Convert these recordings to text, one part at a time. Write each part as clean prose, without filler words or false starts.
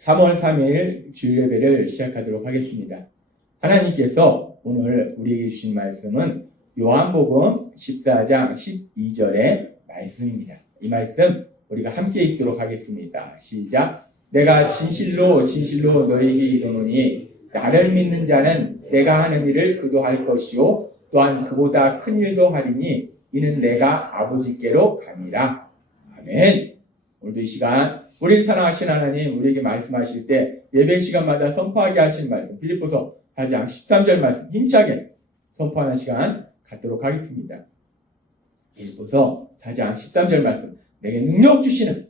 3월 3일 주일 예배를 시작하도록 하겠습니다. 하나님께서 오늘 우리에게 주신 말씀은 요한복음 14장 12절의 말씀입니다. 이 말씀 우리가 함께 읽도록 하겠습니다. 시작. 내가 진실로 진실로 너희에게 이르노니 나를 믿는 자는 내가 하는 일을 그도 할 것이요 또한 그보다 큰 일도 하리니 이는 내가 아버지께로 감이라. 아멘. 오늘도 이 시간 우리를 사랑하신 하나님 우리에게 말씀하실 때 예배 시간마다 선포하게 하신 말씀 빌립보서 4장 13절 말씀 힘차게 선포하는 시간 갖도록 하겠습니다. 빌립보서 4장 13절 말씀 내게 능력 주시는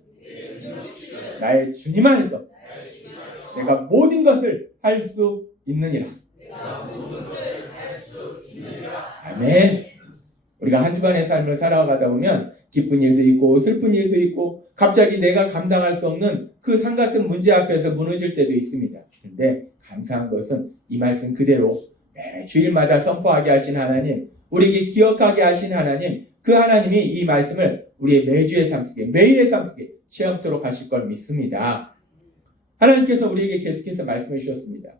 나의 주님 안에서 내가 모든 것을 할 수 있느니라. 아멘. 우리가 한 주간의 삶을 살아가다 보면 기쁜 일도 있고 슬픈 일도 있고 갑자기 내가 감당할 수 없는 그 산 같은 문제 앞에서 무너질 때도 있습니다. 그런데 감사한 것은 이 말씀 그대로 매 주일마다 선포하게 하신 하나님, 우리에게 기억하게 하신 하나님, 그 하나님이 이 말씀을 우리의 매주의 삶 속에 매일의 삶 속에 체험토록 하실 걸 믿습니다. 하나님께서 우리에게 계속해서 말씀해 주셨습니다.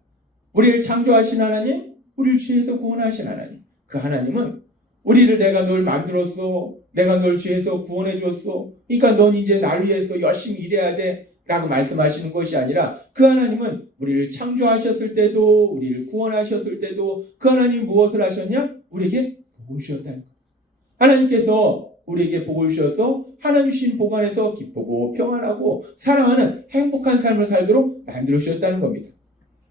우리를 창조하신 하나님, 우리를 죄에서 구원하신 하나님, 그 하나님은 우리를 내가 널 만들었어. 내가 널 죄에서 구원해 줬어. 그러니까 넌 이제 날 위해서 열심히 일해야 돼. 라고 말씀하시는 것이 아니라 그 하나님은 우리를 창조하셨을 때도 우리를 구원하셨을 때도 그 하나님이 무엇을 하셨냐? 우리에게 복을 주셨다는 거예요. 하나님께서 우리에게 복을 주셔서 하나님 주신 복 안에서 기쁘고 평안하고 사랑하는 행복한 삶을 살도록 만들어 주셨다는 겁니다.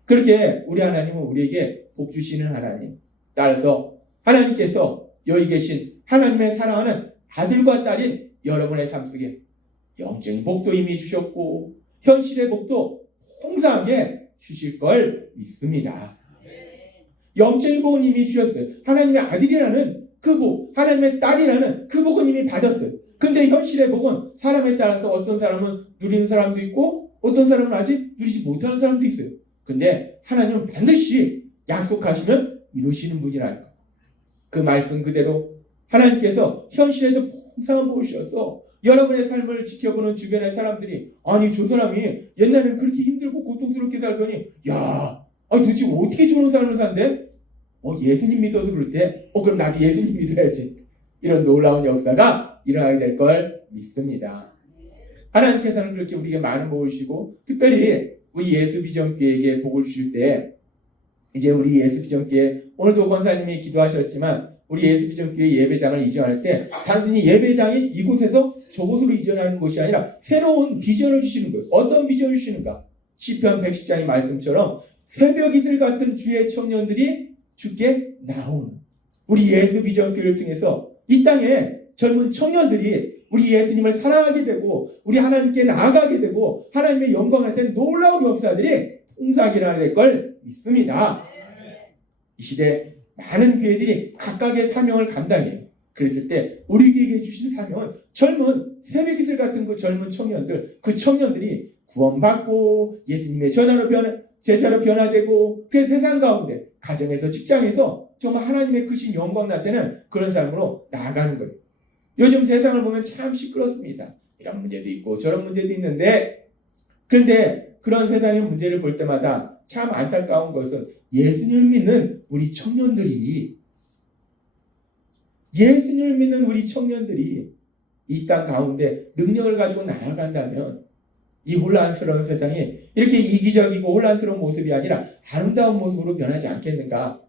그렇게 우리 하나님은 우리에게 복 주시는 하나님. 따라서 하나님께서 여기 계신 하나님의 사랑하는 아들과 딸인 여러분의 삶 속에 영적인 복도 이미 주셨고 현실의 복도 풍성하게 주실 걸 믿습니다. 영적인 복은 이미 주셨어요. 하나님의 아들이라는 그 복, 하나님의 딸이라는 그 복은 이미 받았어요. 근데 현실의 복은 사람에 따라서 어떤 사람은 누리는 사람도 있고 어떤 사람은 아직 누리지 못하는 사람도 있어요. 근데 하나님은 반드시 약속하시면 이루시는 분이라는 거예요. 그 말씀 그대로 하나님께서 현실에도 풍성한 복을 주셔서 여러분의 삶을 지켜보는 주변의 사람들이 아니 저 사람이 옛날에는 그렇게 힘들고 고통스럽게 살더니 도대체 어떻게 좋은 삶을 산대? 예수님 믿어서 그럴 때 그럼 나도 예수님 믿어야지. 이런 놀라운 역사가 일어나게 될 걸 믿습니다. 하나님께서는 그렇게 우리에게 많은 복을 주시고 특별히 우리 예수비전교회에게 복을 주실 때 이제 우리 예수비전교회 오늘도 권사님이 기도하셨지만 우리 예수비전교회 예배당을 이전할 때 단순히 예배당이 이곳에서 저곳으로 이전하는 것이 아니라 새로운 비전을 주시는 거예요. 어떤 비전을 주시는가? 시편 110장의 말씀처럼 새벽 이슬 같은 주의 청년들이 주께 나오는 우리 예수비전교회를 통해서 이 땅에 젊은 청년들이 우리 예수님을 사랑하게 되고 우리 하나님께 나아가게 되고 하나님의 영광한테 놀라운 역사들이 풍성하게 일어날 걸 믿습니다. 이 시대 많은 교회들이 각각의 사명을 감당해요. 그랬을 때 우리 교회에게 주신 사명은 젊은 새벽이슬 같은 그 젊은 청년들, 그 청년들이 구원받고 예수님의 제자로 변화되고 그 세상 가운데 가정에서 직장에서 정말 하나님의 크신 영광 나타내는 그런 삶으로 나아가는 거예요. 요즘 세상을 보면 참 시끄럽습니다. 이런 문제도 있고 저런 문제도 있는데 그런데 그런 세상의 문제를 볼 때마다 참 안타까운 것은 예수님을 믿는 우리 청년들이 이 땅 가운데 능력을 가지고 나아간다면 이 혼란스러운 세상이 이렇게 이기적이고 혼란스러운 모습이 아니라 아름다운 모습으로 변하지 않겠는가?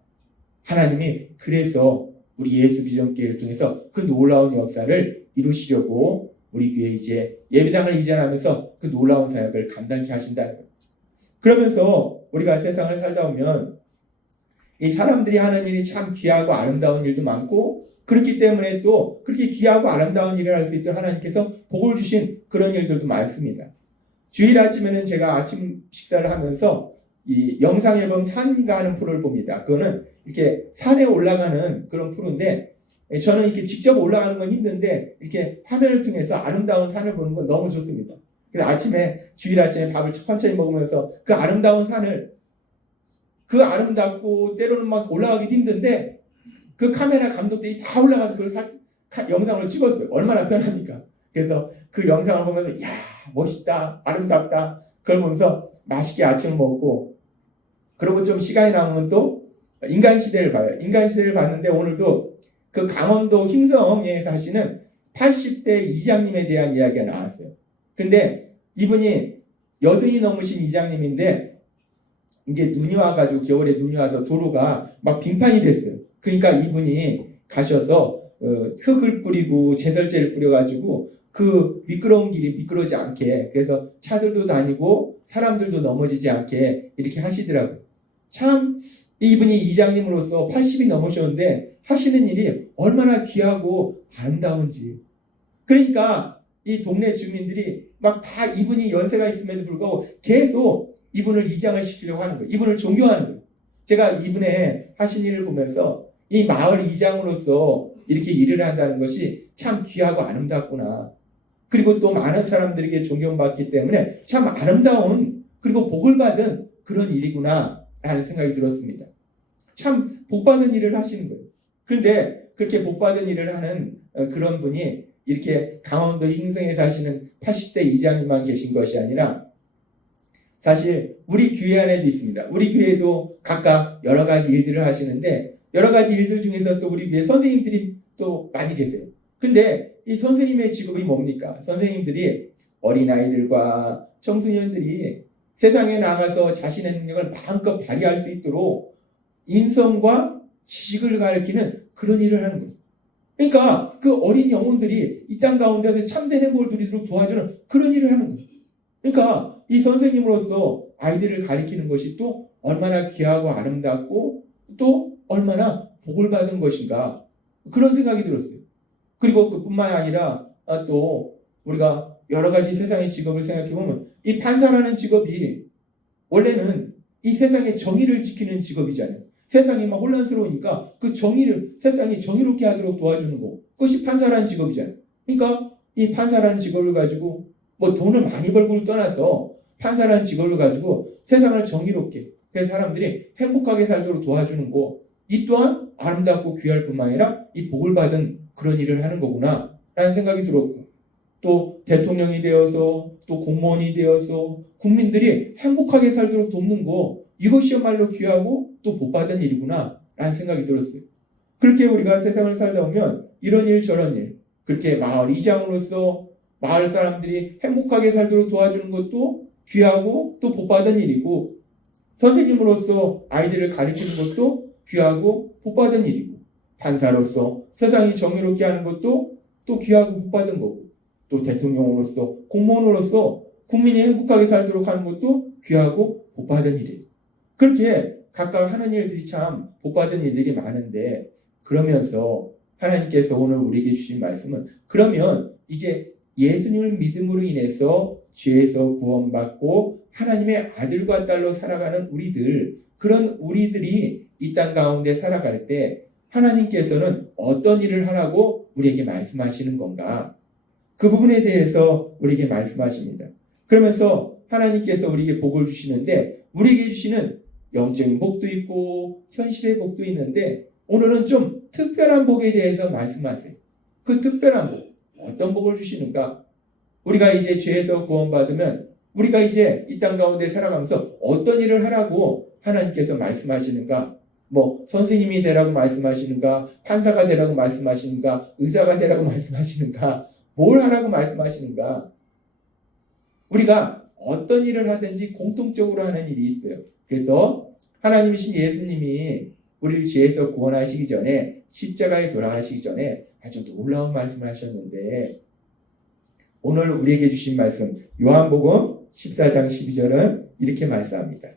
하나님이 그래서 우리 예수비전교회를 통해서 그 놀라운 역사를 이루시려고 우리 교회 이제 예배당을 이전하면서 그 놀라운 사역을 감당케 하신다는 거예요. 그러면서 우리가 세상을 살다 보면 이 사람들이 하는 일이 참 귀하고 아름다운 일도 많고 그렇기 때문에 또 그렇게 귀하고 아름다운 일을 할 수 있도록 하나님께서 복을 주신 그런 일들도 많습니다. 주일 아침에는 제가 아침 식사를 하면서 이 영상 앨범 산인가 하는 프로를 봅니다. 그거는 이렇게 산에 올라가는 그런 프로인데 저는 이렇게 직접 올라가는 건 힘든데 이렇게 화면을 통해서 아름다운 산을 보는 건 너무 좋습니다. 그래서 주일 아침에 밥을 천천히 먹으면서 그 아름다운 산을 그 아름답고 때로는 막 올라가기도 힘든데 그 카메라 감독들이 다 올라가서 그걸 영상으로 찍었어요. 얼마나 편합니까? 그래서 그 영상을 보면서 멋있다, 아름답다. 그걸 보면서 맛있게 아침을 먹고 그리고 좀 시간이 남으면 또 인간시대를 봐요. 인간시대를 봤는데 오늘도 그 강원도 횡성에 사시는 80대 이장님에 대한 이야기가 나왔어요. 근데 이분이 여든이 넘으신 이장님인데 이제 눈이 와가지고 겨울에 눈이 와서 도로가 막 빙판이 됐어요. 그러니까 이분이 가셔서 흙을 뿌리고 제설제를 뿌려가지고 그 미끄러운 길이 미끄러지 않게 그래서 차들도 다니고 사람들도 넘어지지 않게 이렇게 하시더라고요. 참 이분이 이장님으로서 80이 넘으셨는데 하시는 일이 얼마나 귀하고 아름다운지. 그러니까 이 동네 주민들이 막 다 이분이 연세가 있음에도 불구하고 계속 이분을 이장을 시키려고 하는 거예요. 이분을 존경하는 거예요. 제가 이분의 하신 일을 보면서 이 마을 이장으로서 이렇게 일을 한다는 것이 참 귀하고 아름답구나. 그리고 또 많은 사람들에게 존경받기 때문에 참 아름다운 그리고 복을 받은 그런 일이구나 라는 생각이 들었습니다. 참 복받은 일을 하시는 거예요. 그런데 그렇게 복받은 일을 하는 그런 분이 이렇게 강원도 횡성에 사시는 80대 이장님만 계신 것이 아니라 사실 우리 교회 안에도 있습니다. 우리 교회도 각각 여러 가지 일들을 하시는데 여러 가지 일들 중에서 또 우리 교회 선생님들이 또 많이 계세요. 근데 이 선생님의 직업이 뭡니까? 선생님들이 어린아이들과 청소년들이 세상에 나가서 자신의 능력을 마음껏 발휘할 수 있도록 인성과 지식을 가르치는 그런 일을 하는 거예요. 그러니까 그 어린 영혼들이 이 땅 가운데서 참된 행복을 누리도록 도와주는 그런 일을 하는 거예요. 그러니까 이 선생님으로서 아이들을 가르치는 것이 또 얼마나 귀하고 아름답고 또 얼마나 복을 받은 것인가 그런 생각이 들었어요. 그리고 그뿐만 아니라 또 우리가 여러 가지 세상의 직업을 생각해 보면 이 판사라는 직업이 원래는 이 세상의 정의를 지키는 직업이잖아요. 세상이 막 혼란스러우니까 그 정의를 세상이 정의롭게 하도록 도와주는 거 그것이 판사라는 직업이잖아요. 그러니까 이 판사라는 직업을 가지고 뭐 돈을 많이 벌고를 떠나서 판사라는 직업을 가지고 세상을 정의롭게 그래서 사람들이 행복하게 살도록 도와주는 거 이 또한 아름답고 귀할 뿐만 아니라 이 복을 받은 그런 일을 하는 거구나 라는 생각이 들었고 또 대통령이 되어서 또 공무원이 되어서 국민들이 행복하게 살도록 돕는 거 이것이야말로 귀하고 또 복받은 일이구나 라는 생각이 들었어요. 그렇게 우리가 세상을 살다 보면 이런 일 저런 일 그렇게 마을 이장으로서 마을 사람들이 행복하게 살도록 도와주는 것도 귀하고 또 복받은 일이고 선생님으로서 아이들을 가르치는 것도 귀하고 복받은 일이고 판사로서 세상이 정의롭게 하는 것도 또 귀하고 복받은 거고 또 대통령으로서 공무원으로서 국민이 행복하게 살도록 하는 것도 귀하고 복받은 일이에요. 그렇게 각각 하는 일들이 참 복받은 일들이 많은데 그러면서 하나님께서 오늘 우리에게 주신 말씀은 그러면 이제 예수님을 믿음으로 인해서 죄에서 구원받고 하나님의 아들과 딸로 살아가는 우리들 그런 우리들이 이 땅 가운데 살아갈 때 하나님께서는 어떤 일을 하라고 우리에게 말씀하시는 건가? 그 부분에 대해서 우리에게 말씀하십니다. 그러면서 하나님께서 우리에게 복을 주시는데 우리에게 주시는 영적인 복도 있고 현실의 복도 있는데 오늘은 좀 특별한 복에 대해서 말씀하세요. 그 특별한 복, 어떤 복을 주시는가? 우리가 이제 죄에서 구원받으면 우리가 이제 이 땅 가운데 살아가면서 어떤 일을 하라고 하나님께서 말씀하시는가? 뭐 선생님이 되라고 말씀하시는가? 판사가 되라고 말씀하시는가? 의사가 되라고 말씀하시는가? 뭘 하라고 말씀하시는가? 우리가 어떤 일을 하든지 공통적으로 하는 일이 있어요. 그래서 하나님이신 예수님이 우리를 죄에서 구원하시기 전에 십자가에 돌아가시기 전에 아주 놀라운 말씀을 하셨는데 오늘 우리에게 주신 말씀 요한복음 14장 12절은 이렇게 말씀합니다.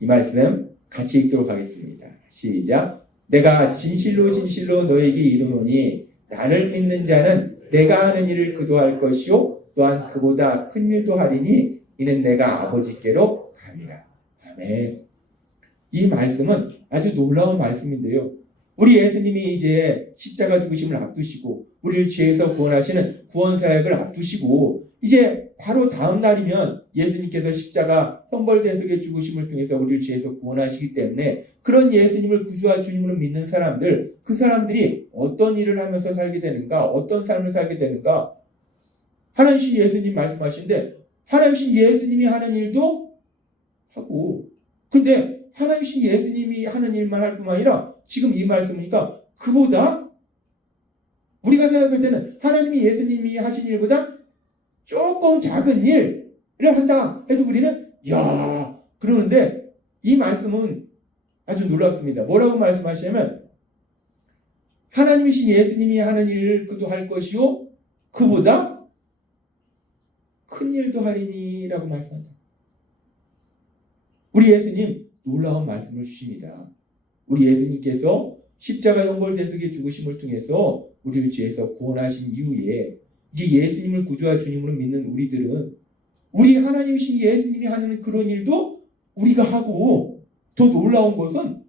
이 말씀 같이 읽도록 하겠습니다. 시작. 내가 진실로 진실로 너에게 이르노니 나를 믿는 자는 내가 하는 일을 그도 할 것이요 또한 그보다 큰 일도 하리니 이는 내가 아버지께로 가니라. 아멘. 이 말씀은 아주 놀라운 말씀인데요. 우리 예수님이 이제 십자가 죽으심을 앞두시고 우리를 죄에서 구원하시는 구원사역을 앞두시고 이제 바로 다음 날이면 예수님께서 십자가 형벌대속의 죽으심을 통해서 우리를 죄에서 구원하시기 때문에 그런 예수님을 구주와 주님으로 믿는 사람들 그 사람들이 어떤 일을 하면서 살게 되는가 어떤 삶을 살게 되는가 하나님신 예수님 말씀하시는데 하나님신 예수님이 하는 일도 하고. 근데 하나님이신 예수님이 하는 일만 할 뿐만 아니라 지금 이 말씀이니까 그보다 우리가 생각할 때는 하나님이 예수님이 하신 일보다 조금 작은 일을 한다 해도 우리는 야 그러는데 이 말씀은 아주 놀랍습니다. 뭐라고 말씀하시냐면 하나님이신 예수님이 하는 일을 그도 할 것이요 그보다 큰 일도 하리니 라고 말씀한다. 우리 예수님 놀라운 말씀을 주십니다. 우리 예수님께서 십자가 형벌대속의 죽으심을 통해서 우리를 죄에서 구원하신 이후에 이제 예수님을 구주와 주님으로 믿는 우리들은 우리 하나님이신 예수님이 하는 그런 일도 우리가 하고 더 놀라운 것은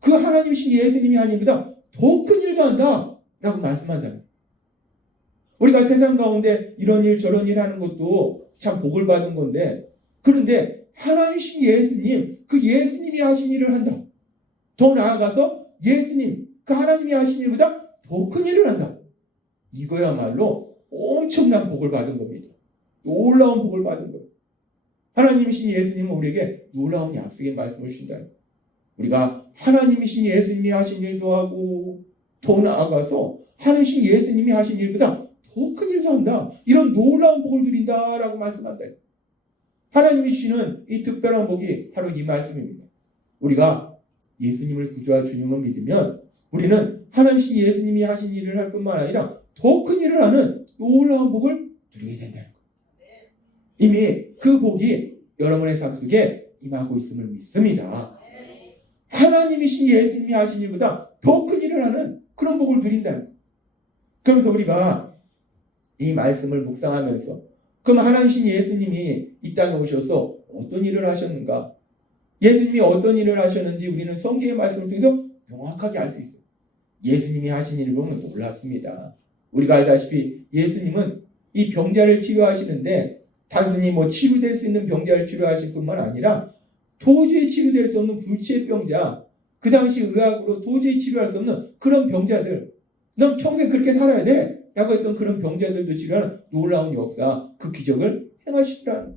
그 하나님이신 예수님이 하는 일보다 더 큰 일도 한다 라고 말씀한다. 우리가 세상 가운데 이런 일 저런 일 하는 것도 참 복을 받은 건데 그런데 하나님이신 예수님 그 예수님이 하신 일을 한다. 더 나아가서 예수님 그 하나님이 하신 일보다 더 큰 일을 한다. 이거야말로 엄청난 복을 받은 겁니다. 놀라운 복을 받은 거예요. 하나님이신 예수님은 우리에게 놀라운 약속의 말씀을 주신다. 우리가 하나님이신 예수님이 하신 일도 하고 더 나아가서 하나님이신 예수님이 하신 일보다 더 큰 일도 한다. 이런 놀라운 복을 드린다라고 말씀한다. 하나님이 주시는 이 특별한 복이 바로 이 말씀입니다. 우리가 예수님을 구주와 주님으로 믿으면 우리는 하나님이신 예수님이 하신 일을 할 뿐만 아니라 더 큰 일을 하는 놀라운 복을 누리게 된다는 거예요. 이미 그 복이 여러분의 삶 속에 임하고 있음을 믿습니다. 하나님이신 예수님이 하신 일보다 더 큰 일을 하는 그런 복을 누린다는 거예요. 그러면서 우리가 이 말씀을 묵상하면서 그럼 하나님이신 예수님이 이 땅에 오셔서 어떤 일을 하셨는가? 예수님이 어떤 일을 하셨는지 우리는 성경의 말씀을 통해서 명확하게 알 수 있어요. 예수님이 하신 일을 보면 놀랍습니다. 우리가 알다시피 예수님은 이 병자를 치료하시는데 단순히 치료될 수 있는 병자를 치료하실 뿐만 아니라 도저히 치료될 수 없는 불치의 병자, 그 당시 의학으로 도저히 치료할 수 없는 그런 병자들, 넌 평생 그렇게 살아야 돼 라고 했던 그런 병자들도 치료하는 놀라운 역사, 그 기적을 행하시더라는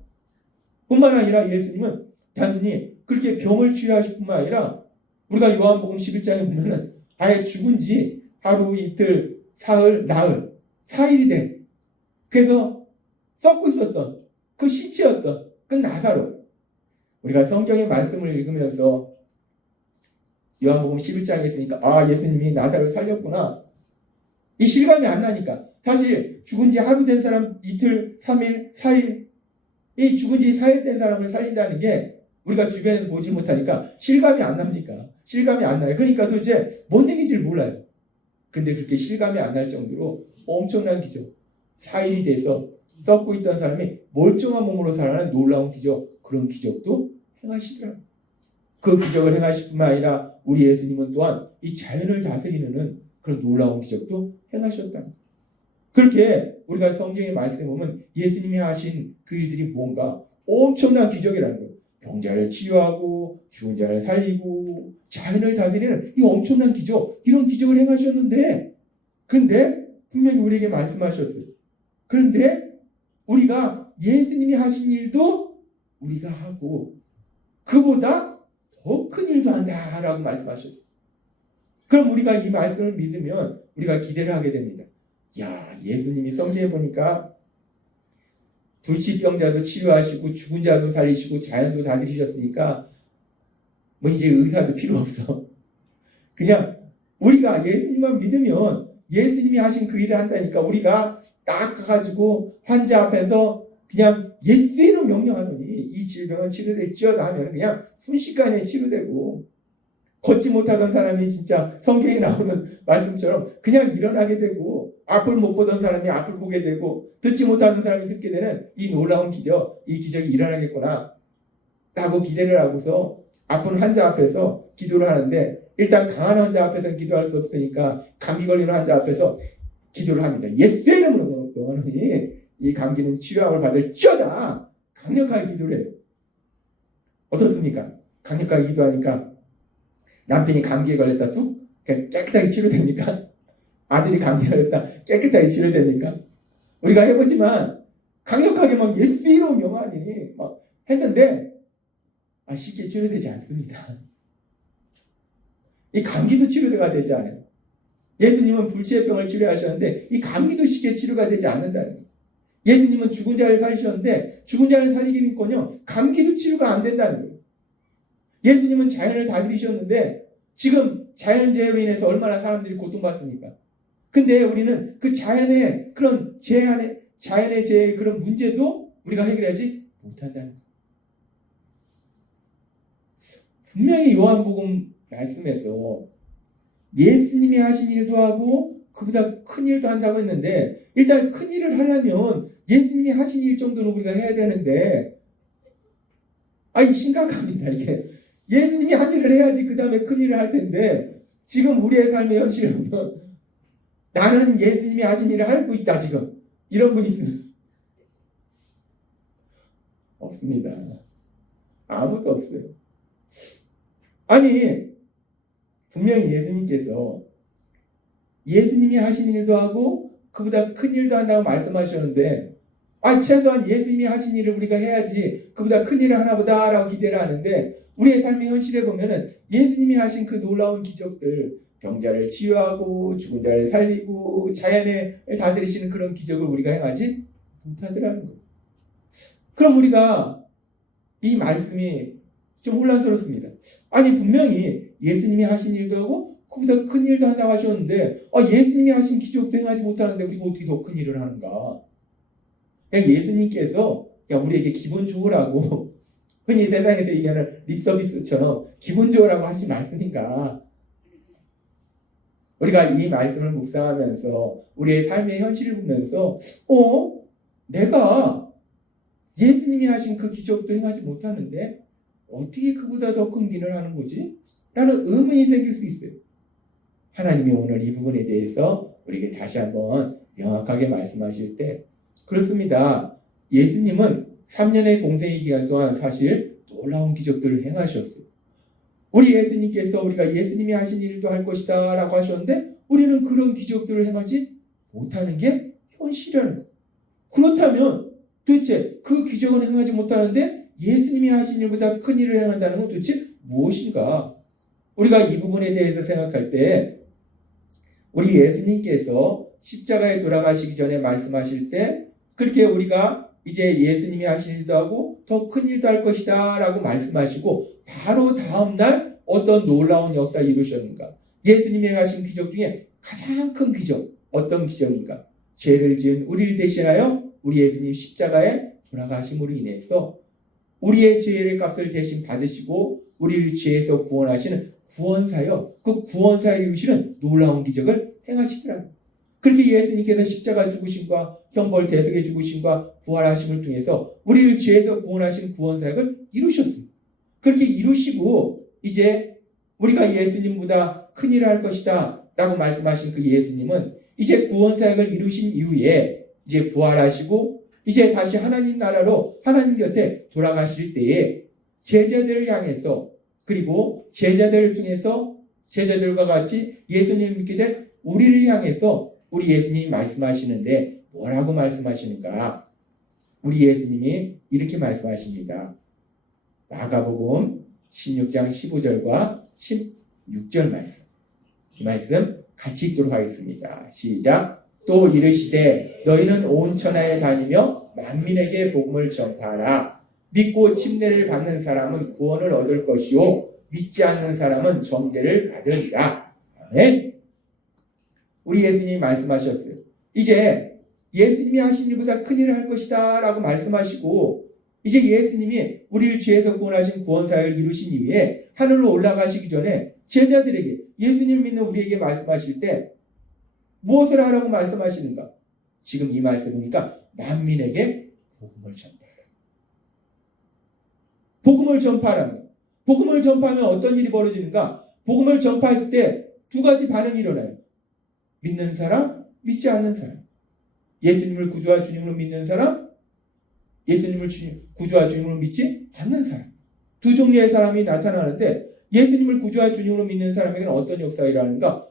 뿐만 아니라 예수님은 단순히 그렇게 병을 치료하실 뿐만 아니라 우리가 요한복음 11장에 보면은 아예 죽은 지 하루, 이틀, 사흘, 나흘, 4일이 돼. 그래서 썩고 있었던 그 시체였던 그 나사로 우리가 성경의 말씀을 읽으면서 요한복음 11장에 있으니까 예수님이 나사로를 살렸구나. 이 실감이 안 나니까 사실 죽은 지 하루 된 사람 이틀, 3일, 4일 이 죽은 지 4일 된 사람을 살린다는 게 우리가 주변에서 보질 못하니까 실감이 안 납니까? 실감이 안 나요. 그러니까 도대체 뭔 얘기인지 몰라요. 근데 그렇게 실감이 안 날 정도로 엄청난 기적. 4일이 돼서 썩고 있던 사람이 멀쩡한 몸으로 살아나는 놀라운 기적. 그런 기적도 행하시더라고요. 그 기적을 행하실 뿐만 아니라 우리 예수님은 또한 이 자연을 다스리는 그런 놀라운 기적도 행하셨다. 그렇게 우리가 성경의 말씀에 보면 예수님이 하신 그 일들이 뭔가 엄청난 기적이라는 거예요. 병자를 치유하고 죽은 자를 살리고 자연을 다스리는 이 엄청난 기적, 이런 기적을 행하셨는데 그런데 분명히 우리에게 말씀하셨어요. 그런데 우리가 예수님이 하신 일도 우리가 하고 그보다 더 큰 일도 한다라고 말씀하셨어요. 그럼 우리가 이 말씀을 믿으면 우리가 기대를 하게 됩니다. 야, 예수님이 성경에 보니까 불치병자도 치료하시고 죽은 자도 살리시고 자연도 다스리셨으니까 이제 의사도 필요 없어. 그냥 우리가 예수님만 믿으면 예수님이 하신 그 일을 한다니까 우리가 딱 가가지고 환자 앞에서 그냥 예수의 이름 명령하더니 이 질병은 치료될지어다 하면 그냥 순식간에 치료되고 걷지 못하던 사람이 진짜 성경에 나오는 말씀처럼 그냥 일어나게 되고 앞을 못 보던 사람이 앞을 보게 되고 듣지 못하는 사람이 듣게 되는 이 놀라운 기적, 이 기적이 일어나겠구나 라고 기대를 하고서 아픈 환자 앞에서 기도를 하는데 일단 강한 환자 앞에서는 기도할 수 없으니까 감기 걸리는 환자 앞에서 기도를 합니다. 예수의 이름으로 명하노니 이 감기는 치료함을 받을지어다 강력하게 기도를 해요. 어떻습니까? 강력하게 기도하니까 남편이 감기에 걸렸다 뚝 그냥 깨끗하게 치료됩니까? 아들이 감기에 걸렸다 깨끗하게 치료됩니까? 우리가 해보지만 강력하게 막 예수 이름 명하니 막 했는데 쉽게 치료되지 않습니다. 이 감기도 치료가 되지 않아요. 예수님은 불치병을 치료하셨는데 이 감기도 쉽게 치료가 되지 않는다는 거예요. 예수님은 죽은 자를 살리셨는데 죽은 자를 살리기는커녕 감기도 치료가 안 된다는 거예요. 예수님은 자연을 다스리셨는데 지금 자연재해로 인해서 얼마나 사람들이 고통받습니까? 근데 우리는 그 자연의 그런 자연의 재해의 그런 문제도 우리가 해결하지 못한다는 거예요. 분명히 요한복음 말씀에서 예수님이 하신 일도 하고 그보다 큰 일도 한다고 했는데 일단 큰 일을 하려면 예수님이 하신 일 정도는 우리가 해야 되는데 심각합니다. 이게 예수님이 한 일을 해야지 그 다음에 큰 일을 할 텐데 지금 우리의 삶의 현실은 나는 예수님이 하신 일을 하고 있다 지금 이런 분이 있습니다. 없습니다. 아무도 없어요. 분명히 예수님께서 예수님이 하신 일도 하고 그보다 큰 일도 한다고 말씀하셨는데 최소한 예수님이 하신 일을 우리가 해야지 그보다 큰 일을 하나보다 라고 기대를 하는데 우리의 삶의 현실에 보면은 예수님이 하신 그 놀라운 기적들 병자를 치유하고 죽은 자를 살리고 자연을 다스리시는 그런 기적을 우리가 행하지 못하더라는 거예요. 그럼 우리가 이 말씀이 좀 혼란스럽습니다. 분명히 예수님이 하신 일도 하고 그보다 큰 일도 한다고 하셨는데 예수님이 하신 기적도 행하지 못하는데 우리가 어떻게 더 큰 일을 하는가? 그냥 예수님께서 우리에게 기분 좋으라고 흔히 세상에서 얘기하는 립서비스처럼 기분 좋으라고 하신 말씀인가? 우리가 이 말씀을 묵상하면서 우리의 삶의 현실을 보면서 내가 예수님이 하신 그 기적도 행하지 못하는데 어떻게 그보다 더 큰 일을 하는 거지? 라는 의문이 생길 수 있어요. 하나님이 오늘 이 부분에 대해서 우리에게 다시 한번 명확하게 말씀하실 때 그렇습니다. 예수님은 3년의 공생의 기간 동안 사실 놀라운 기적들을 행하셨어요. 우리 예수님께서 우리가 예수님이 하신 일도 할 것이다 라고 하셨는데 우리는 그런 기적들을 행하지 못하는 게 현실이라는 거예요. 그렇다면 도대체 그 기적은 행하지 못하는데 예수님이 하신 일보다 큰 일을 행한다는 건 도대체 무엇인가? 우리가 이 부분에 대해서 생각할 때 우리 예수님께서 십자가에 돌아가시기 전에 말씀하실 때 그렇게 우리가 이제 예수님이 하신 일도 하고 더 큰 일도 할 것이다 라고 말씀하시고 바로 다음날 어떤 놀라운 역사를 이루셨는가? 예수님이 하신 기적 중에 가장 큰 기적 어떤 기적인가? 죄를 지은 우리를 대신하여 우리 예수님 십자가에 돌아가심으로 인해서 우리의 죄의 값을 대신 받으시고 우리를 죄에서 구원하시는 구원사여 그 구원사를 이루시는 놀라운 기적을 행하시더라고요. 그렇게 예수님께서 십자가 죽으심과 형벌 대속의 죽으심과 부활하심을 통해서 우리를 죄에서 구원하시는 구원사역을 이루셨습니다. 그렇게 이루시고 이제 우리가 예수님보다 큰 일을 할 것이다 라고 말씀하신 그 예수님은 이제 구원사역을 이루신 이후에 이제 부활하시고 이제 다시 하나님 나라로 하나님 곁에 돌아가실 때에 제자들을 향해서 그리고 제자들을 통해서 제자들과 같이 예수님을 믿게 된 우리를 향해서 우리 예수님이 말씀하시는데 뭐라고 말씀하시는가? 우리 예수님이 이렇게 말씀하십니다. 마가복음 16장 15절과 16절 말씀. 이 말씀 같이 읽도록 하겠습니다. 시작. 또 이르시되 너희는 온 천하에 다니며 만민에게 복음을 전파하라. 믿고 침례를 받는 사람은 구원을 얻을 것이요 믿지 않는 사람은 정죄를 받으리라. 아멘. 우리 예수님이 말씀하셨어요. 이제 예수님이 하신 일보다 큰 일을 할 것이다 라고 말씀하시고 이제 예수님이 우리를 죄에서 구원하신 구원사역을 이루신 이후에 하늘로 올라가시기 전에 제자들에게 예수님을 믿는 우리에게 말씀하실 때 무엇을 하라고 말씀하시는가? 지금 이 말씀 보니까 만민에게 복음을 전파하라. 복음을 전파하라는 거예요. 복음을 전파하면 어떤 일이 벌어지는가? 복음을 전파했을 때 두 가지 반응이 일어나요. 믿는 사람, 믿지 않는 사람. 예수님을 구주와 주님으로 믿는 사람, 예수님을 구주와 주님으로 믿지 않는 사람. 두 종류의 사람이 나타나는데 예수님을 구주와 주님으로 믿는 사람에게는 어떤 역사가 일어나는가?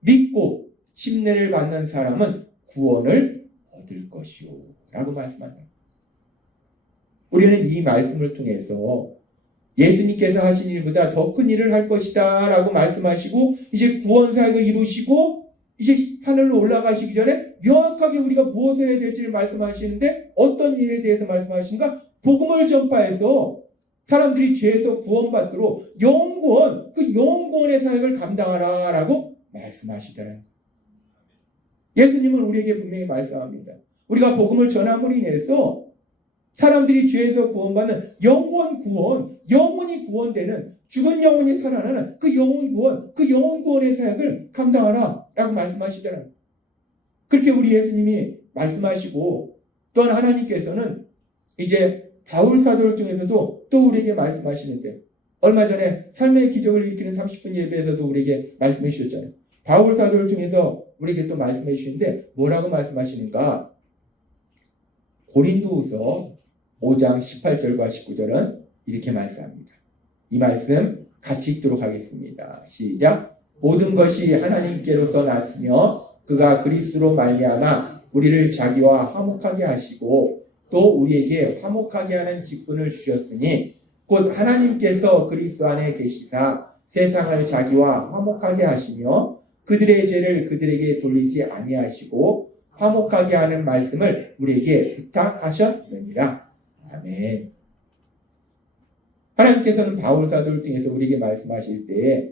믿고 침례를 받는 사람은 구원을 얻을 것이요 라고 말씀한다. 우리는 이 말씀을 통해서 예수님께서 하신 일보다 더 큰 일을 할 것이다 라고 말씀하시고 이제 구원사역을 이루시고 이제 하늘로 올라가시기 전에 명확하게 우리가 무엇을 해야 될지를 말씀하시는데 어떤 일에 대해서 말씀하시는가? 복음을 전파해서 사람들이 죄에서 구원받도록 영원구원, 그 영원구원의 사역을 감당하라 라고 말씀하시더라고요. 예수님은 우리에게 분명히 말씀합니다. 우리가 복음을 전함으로 인해서 사람들이 죄에서 구원받는 영원 구원, 영원히 구원되는 죽은 영혼이 살아나는 그 영원 구원, 그 영원 구원의 사역을 감당하라 라고 말씀하시더라고요. 그렇게 우리 예수님이 말씀하시고 또한 하나님께서는 이제 바울 사도를 통해서도 또 우리에게 말씀하시는데 얼마 전에 삶의 기적을 일으키는 30분 예배에서도 우리에게 말씀해 주셨잖아요. 바울 사도를 통해서 우리에게 또 말씀해 주시는데 뭐라고 말씀하시는가? 고린도후서 5장 18절과 19절은 이렇게 말씀합니다. 이 말씀 같이 읽도록 하겠습니다. 시작. 모든 것이 하나님께로서 났으며 그가 그리스도로 말미암아 우리를 자기와 화목하게 하시고 또 우리에게 화목하게 하는 직분을 주셨으니 곧 하나님께서 그리스도 안에 계시사 세상을 자기와 화목하게 하시며 그들의 죄를 그들에게 돌리지 아니하시고 화목하게 하는 말씀을 우리에게 부탁하셨느니라. 아멘. 하나님께서는 바울 사도를 통해서 우리에게 말씀하실 때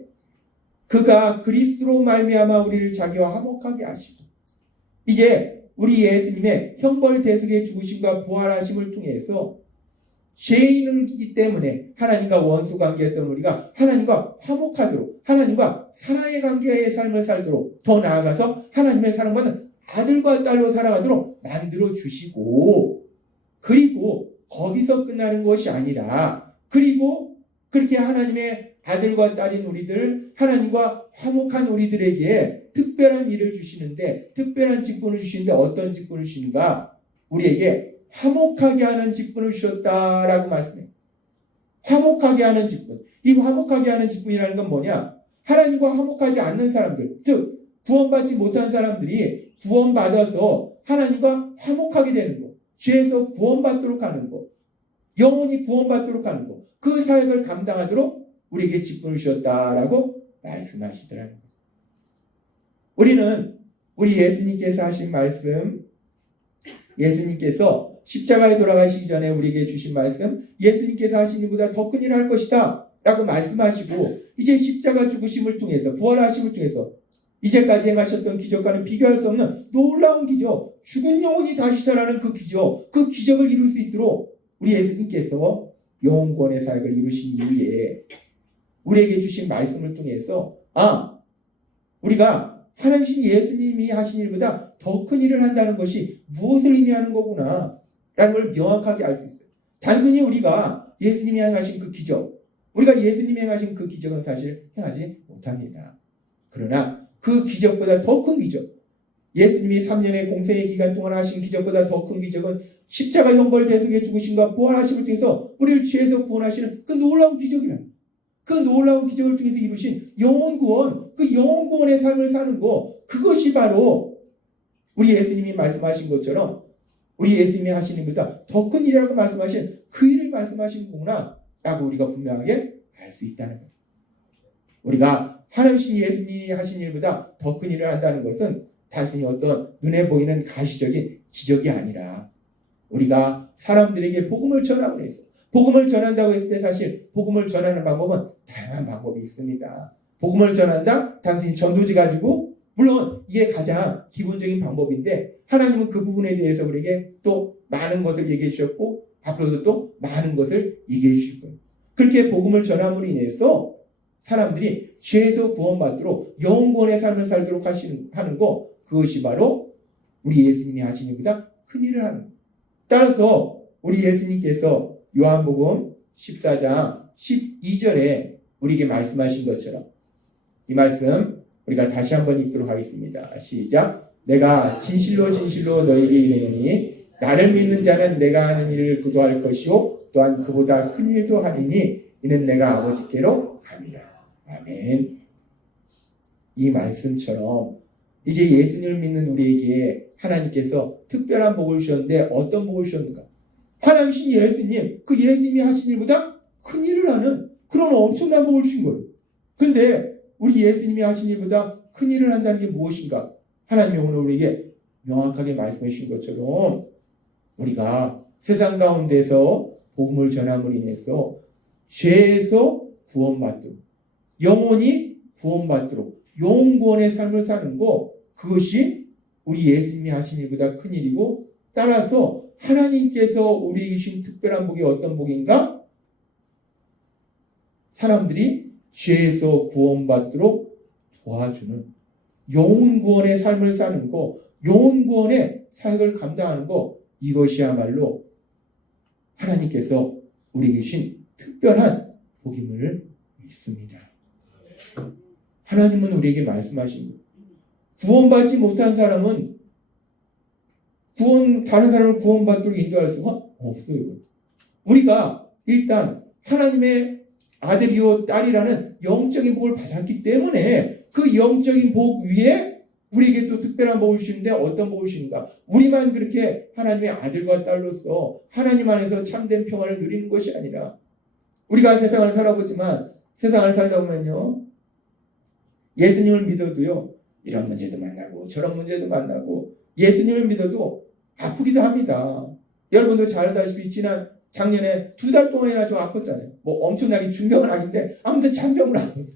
그가 그리스도로 말미암아 우리를 자기와 화목하게 하시고 이제 우리 예수님의 형벌 대속의 죽으심과 부활하심을 통해서 죄인이기 때문에 하나님과 원수 관계였던 우리가 하나님과 화목하도록 하나님과 사랑의 관계의 삶을 살도록 더 나아가서 하나님의 사랑받는 아들과 딸로 살아가도록 만들어 주시고 그리고 거기서 끝나는 것이 아니라 그리고 그렇게 하나님의 아들과 딸인 우리들 하나님과 화목한 우리들에게 특별한 일을 주시는데 특별한 직분을 주시는데 어떤 직분을 주시는가? 우리에게 화목하게 하는 직분을 주셨다라고 말씀해요. 화목하게 하는 직분. 이 화목하게 하는 직분이라는 건 뭐냐? 하나님과 화목하지 않는 사람들, 즉 구원받지 못한 사람들이 구원받아서 하나님과 화목하게 되는 것, 죄에서 구원받도록 하는 것, 영원히 구원받도록 하는 것, 그 사역을 감당하도록 우리에게 직분을 주셨다라고 말씀하시더라고요. 우리는 우리 예수님께서 하신 말씀, 예수님께서 십자가에 돌아가시기 전에 우리에게 주신 말씀, 예수님께서 하신 일보다 더 큰 일을 할 것이다 라고 말씀하시고 이제 십자가 죽으심을 통해서 부활하심을 통해서 이제까지 행하셨던 기적과는 비교할 수 없는 놀라운 기적, 죽은 영혼이 다시 살아나는 그 기적, 그 기적을 이룰 수 있도록 우리 예수님께서 영원권의 사역을 이루신 이후에 우리에게 주신 말씀을 통해서 우리가 하나님 예수님이 하신 일보다 더 큰 일을 한다는 것이 무엇을 의미하는 거구나 라는 걸 명확하게 알 수 있어요. 단순히 우리가 예수님이 행하신 그 기적, 우리가 예수님이 행하신 그 기적은 사실 행하지 못합니다. 그러나 그 기적보다 더 큰 기적, 예수님이 3년의 공생의 기간 동안 하신 기적보다 더 큰 기적은 십자가 형벌 대속의 죽으심과 부활하심을 통해서 우리를 죄에서 구원하시는 그 놀라운 기적이라는, 그 놀라운 기적을 통해서 이루신 영원 구원, 그 영원 구원의 삶을 사는 것, 그것이 바로 우리 예수님이 말씀하신 것처럼 우리 예수님이 하시는 것보다 더 큰 일이라고 말씀하신 그 일을 말씀하신 거구나 라고 우리가 분명하게 알 수 있다는 거예요. 우리가 하나님 예수님이 하신 일보다 더 큰 일을 한다는 것은 단순히 어떤 눈에 보이는 가시적인 기적이 아니라 우리가 사람들에게 복음을 전하고 해서 복음을 전한다고 했을 때 사실 복음을 전하는 방법은 다양한 방법이 있습니다. 복음을 전한다? 단순히 전도지 가지고 물론 이게 가장 기본적인 방법인데 하나님은 그 부분에 대해서 우리에게 또 많은 것을 얘기해 주셨고 앞으로도 또 많은 것을 얘기해 주실 거예요. 그렇게 복음을 전함으로 인해서 사람들이 죄에서 구원받도록 영원의 삶을 살도록 하는 것, 그것이 바로 우리 예수님이 하신 일보다 큰 일을 하는 거예요. 따라서 우리 예수님께서 요한복음 14장 12절에 우리에게 말씀하신 것처럼 이 말씀 우리가 다시 한번 읽도록 하겠습니다. 시작. 내가 진실로 진실로 너에게 이르노니 나를 믿는 자는 내가 하는 일을 그도 할 것이요 또한 그보다 큰 일도 하리니 이는 내가 아버지께로 가리라. 아멘. 이 말씀처럼 이제 예수님을 믿는 우리에게 하나님께서 특별한 복을 주셨는데 어떤 복을 주셨는가? 하나님신 예수님, 그 예수님이 하신 일보다 큰일을 하는 그런 엄청난 복을 주신 거예요. 그런데 우리 예수님이 하신 일보다 큰일을 한다는 게 무엇인가? 하나님이 오늘 우리에게 명확하게 말씀해 주신 것처럼 우리가 세상 가운데서 복음을 전함으로 인해서 죄에서 구원받도록 영원히 구원받도록 영구원의 삶을 사는 거, 그것이 우리 예수님이 하신 일보다 큰 일이고, 따라서 하나님께서 우리에게 주신 특별한 복이 어떤 복인가? 사람들이 죄에서 구원받도록 도와주는 영혼 구원의 삶을 사는 거, 영혼 구원의 사역을 감당하는 거, 이것이야말로 하나님께서 우리에게 주신 특별한 복임을 믿습니다. 하나님은 우리에게 말씀하신 것. 구원받지 못한 사람은 다른 사람을 구원받도록 인도할 수가 없어요. 우리가 일단 하나님의 아들이요 딸이라는 영적인 복을 받았기 때문에 그 영적인 복 위에 우리에게 또 특별한 복을 주시는데 어떤 복을 주시는가? 우리만 그렇게 하나님의 아들과 딸로서 하나님 안에서 참된 평화를 누리는 것이 아니라, 우리가 세상을 살아보지만 세상을 살다 보면요, 예수님을 믿어도요, 이런 문제도 만나고 저런 문제도 만나고, 예수님을 믿어도 아프기도 합니다. 여러분도 잘 알다시피 작년에 2달 동안이나 좀 아팠잖아요. 뭐 엄청나게 중병은 아닌데 아무튼 잔병을 아팠어요.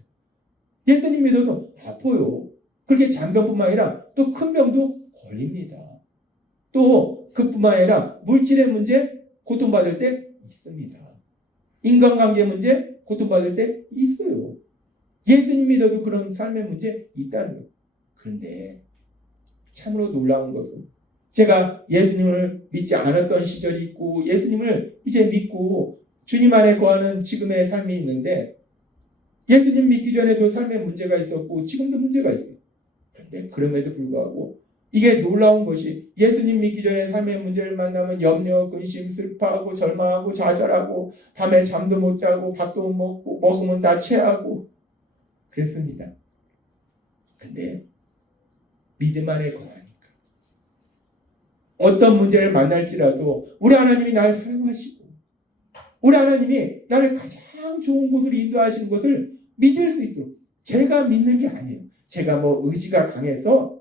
예수님 믿어도 아파요. 그렇게 잔병뿐만 아니라 또 큰 병도 걸립니다. 또 그뿐만 아니라 물질의 문제 고통받을 때 있습니다. 인간관계 문제 고통받을 때 있어요. 예수님 믿어도 그런 삶의 문제 있다는 거예요. 그런데 참으로 놀라운 것은, 제가 예수님을 믿지 않았던 시절이 있고 예수님을 이제 믿고 주님 안에 거하는 지금의 삶이 있는데, 예수님 믿기 전에도 삶에 문제가 있었고 지금도 문제가 있어요. 그런데 그럼에도 불구하고 이게 놀라운 것이, 예수님 믿기 전에 삶의 문제를 만나면 염려, 근심, 슬퍼하고 절망하고 좌절하고 밤에 잠도 못 자고 밥도 못 먹고 먹으면 다 체하고 그랬습니다. 근데 믿음 안에 거하니까 어떤 문제를 만날지라도 우리 하나님이 나를 사랑하시고 우리 하나님이 나를 가장 좋은 곳으로 인도하시는 것을 믿을 수 있도록, 제가 믿는 게 아니에요. 제가 뭐 의지가 강해서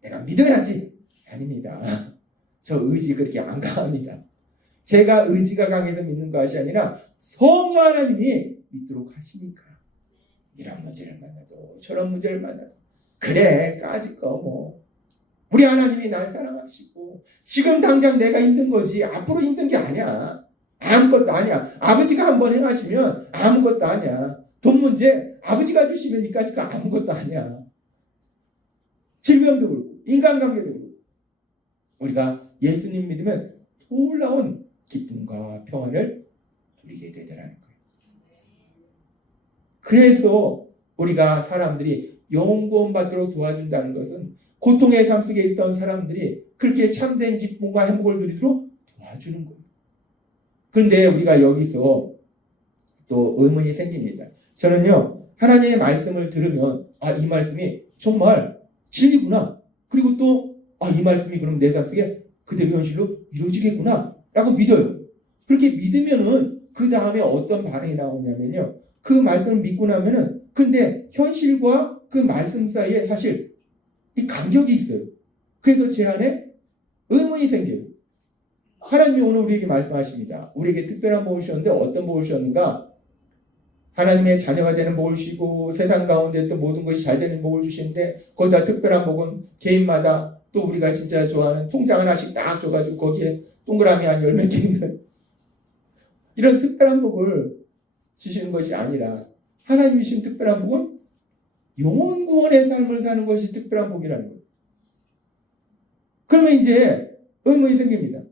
내가 믿어야지, 아닙니다. 저 의지 그렇게 안 강합니다. 제가 의지가 강해서 믿는 것이 아니라 성령 하나님이 믿도록 하시니까, 이런 문제를 만나도 저런 문제를 만나도 그래 까짓 거 뭐 우리 하나님이 날 사랑하시고 지금 당장 내가 힘든 거지 앞으로 힘든 게 아니야. 아무것도 아니야. 아버지가 한번 행하시면 아무것도 아니야. 돈 문제 아버지가 주시면 이까짓 거 아무것도 아니야. 질병도 그렇고 인간관계도 그렇고, 우리가 예수님 믿으면 놀라운 기쁨과 평안을 누리게 되더라는 거예요. 그래서 우리가 사람들이 영혼 구원 받도록 도와준다는 것은, 고통의 삶 속에 있던 사람들이 그렇게 참된 기쁨과 행복을 누리도록 도와주는 거예요. 그런데 우리가 여기서 또 의문이 생깁니다. 저는요, 하나님의 말씀을 들으면 이 말씀이 정말 진리구나. 그리고 또 이 말씀이 그럼 내 삶 속에 그대로 현실로 이루어지겠구나 라고 믿어요. 그렇게 믿으면은 그 다음에 어떤 반응이 나오냐면요, 그 말씀을 믿고 나면은, 근데 현실과 그 말씀 사이에 사실 이 간격이 있어요. 그래서 제 안에 의문이 생겨요. 하나님이 오늘 우리에게 말씀하십니다. 우리에게 특별한 복을 주셨는데 어떤 복을 주셨는가? 하나님의 자녀가 되는 복을 주시고 세상 가운데 또 모든 것이 잘 되는 복을 주시는데, 거기다 특별한 복은 개인마다 또 우리가 진짜 좋아하는 통장 하나씩 딱 줘가지고 거기에 동그라미 한 10몇 개 있는 이런 특별한 복을 주시는 것이 아니라, 하나님이 주신 특별한 복은 영혼 구원의 삶을 사는 것이 특별한 복이라는 거예요. 그러면 이제 의문이 생깁니다.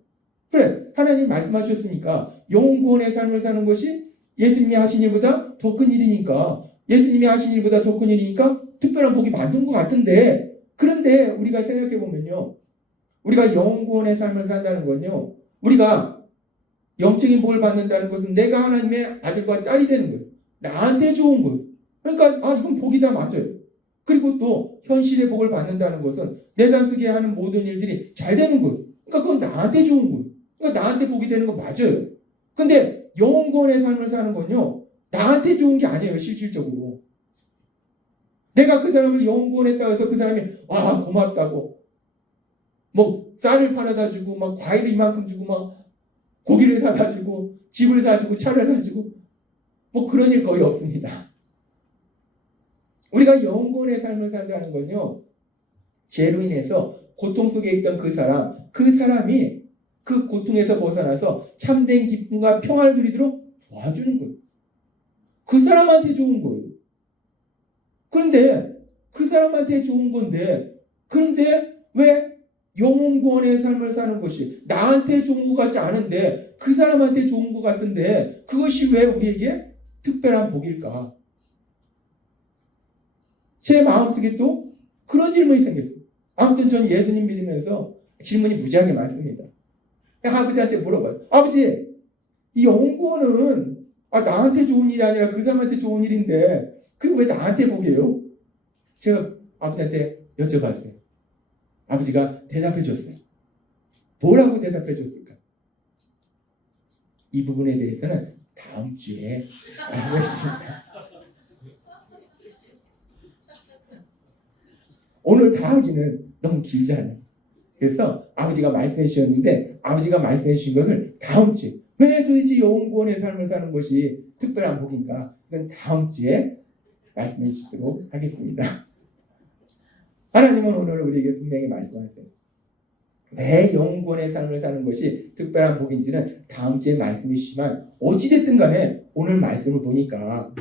그래, 하나님 말씀하셨으니까 영혼 구원의 삶을 사는 것이 예수님이 하신 일보다 더 큰 일이니까, 예수님이 하신 일보다 더 큰 일이니까 특별한 복이 맞는 것 같은데, 그런데 우리가 생각해 보면요, 우리가 영혼 구원의 삶을 산다는 건요, 우리가 영적인 복을 받는다는 것은 내가 하나님의 아들과 딸이 되는 거예요. 나한테 좋은 거예요. 그러니까 이건 복이다, 맞아요. 그리고 또 현실의 복을 받는다는 것은 내 삶 속에 하는 모든 일들이 잘 되는 거예요. 그러니까 그건 나한테 좋은 거예요. 그러니까 나한테 복이 되는 거 맞아요. 근데 영혼구원의 삶을 사는 건요, 나한테 좋은 게 아니에요. 실질적으로 내가 그 사람을 영혼구원했다고 해서 그 사람이 와 고맙다고 뭐 쌀을 팔아다 주고 막 과일을 이만큼 주고 막 고기를 사다 주고 집을 사주고 차를 사주고 뭐 그런 일 거의 없습니다. 우리가 영혼구원의 삶을 산다는 건요, 죄로 인해서 고통 속에 있던 그 사람이 그 고통에서 벗어나서 참된 기쁨과 평화를 누리도록 도와주는 거예요. 그 사람한테 좋은 거예요. 그런데 그 사람한테 좋은 건데, 그런데 왜 영혼구원의 삶을 사는 것이 나한테 좋은 것 같지 않은데 그 사람한테 좋은 것 같은데 그것이 왜 우리에게 특별한 복일까? 제 마음속에 또 그런 질문이 생겼어요. 아무튼 저는 예수님 믿으면서 질문이 무지하게 많습니다. 아버지한테 물어봐요. 아버지, 이 영혼구원은 나한테 좋은 일이 아니라 그 사람한테 좋은 일인데 그게 왜 나한테 복이에요? 제가 아버지한테 여쭤봤어요. 아버지가 대답해 줬어요. 뭐라고 대답해 줬을까? 이 부분에 대해서는 다음 주에 말씀하십니다. 오늘 다 하기는 너무 길잖아요. 그래서 아버지가 말씀해 주셨는데 아버지가 말씀해 주신 것을 다음 주에, 왜 도대체 영혼구원의 삶을 사는 것이 특별한 복인가? 이건 다음 주에 말씀해 주시도록 하겠습니다. 하나님은 오늘 우리에게 분명히 말씀하세요. 왜 영혼구원의 삶을 사는 것이 특별한 복인지는 다음 주에 말씀해 주시지만 어찌됐든 간에 오늘 말씀을 보니까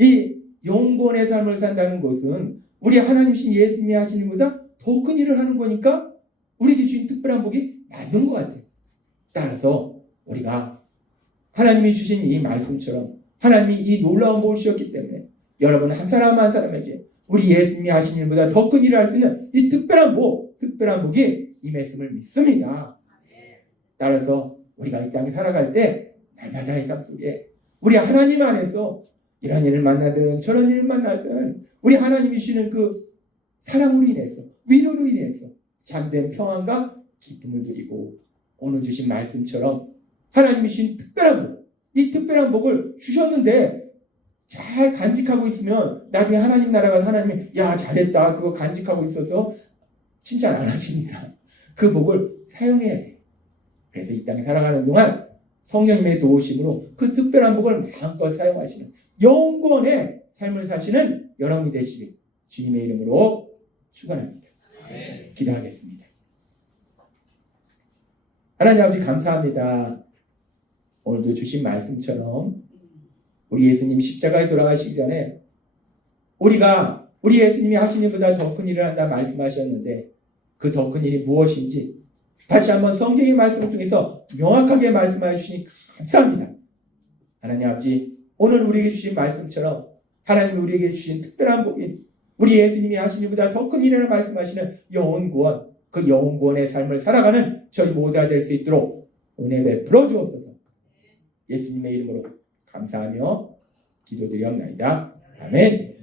이 영혼구원의 삶을 산다는 것은 우리 하나님이신 예수님이 하시는 일보다 더 큰 일을 하는 거니까 우리에게 주신 특별한 복이 맞는 것 같아요. 따라서 우리가 하나님이 주신 이 말씀처럼 하나님이 이 놀라운 복을 주셨기 때문에 여러분 한 사람 한 사람에게 우리 예수님이 하신 일보다 더 큰 일을 할 수 있는 이 특별한 복이 임했음을 믿습니다. 따라서 우리가 이 땅에 살아갈 때 날마다의 삶 속에 우리 하나님 안에서 이런 일을 만나든 저런 일을 만나든 우리 하나님이 주시는 그 사랑으로 인해서 위로로 인해서 참된 평안과 기쁨을 누리고 오늘 주신 말씀처럼 하나님이 주신 특별한 복, 이 특별한 복을 주셨는데 잘 간직하고 있으면 나중에 하나님 나라 가서 하나님이 야 잘했다 그거 간직하고 있어서 칭찬 안 하십니다. 그 복을 사용해야 돼. 그래서 이 땅에 살아가는 동안 성령님의 도우심으로 그 특별한 복을 마음껏 사용하시는 영원의 삶을 사시는 여러분이 되시길 주님의 이름으로 축원합니다. 기도하겠습니다. 하나님 아버지 감사합니다. 오늘도 주신 말씀처럼 우리 예수님 십자가에 돌아가시기 전에 우리가 우리 예수님이 하신 일보다 더 큰 일을 한다 말씀하셨는데 그 더 큰 일이 무엇인지 다시 한번 성경의 말씀을 통해서 명확하게 말씀해 주시니 감사합니다. 하나님 아버지 오늘 우리에게 주신 말씀처럼 하나님이 우리에게 주신 특별한 복인 우리 예수님이 하신 일보다 더 큰 일이라는 말씀하시는 영혼구원, 그 영혼구원의 삶을 살아가는 저희 모두가 될 수 있도록 은혜 베풀어 주옵소서. 예수님의 이름으로 감사하며 기도드리옵나이다. 아멘.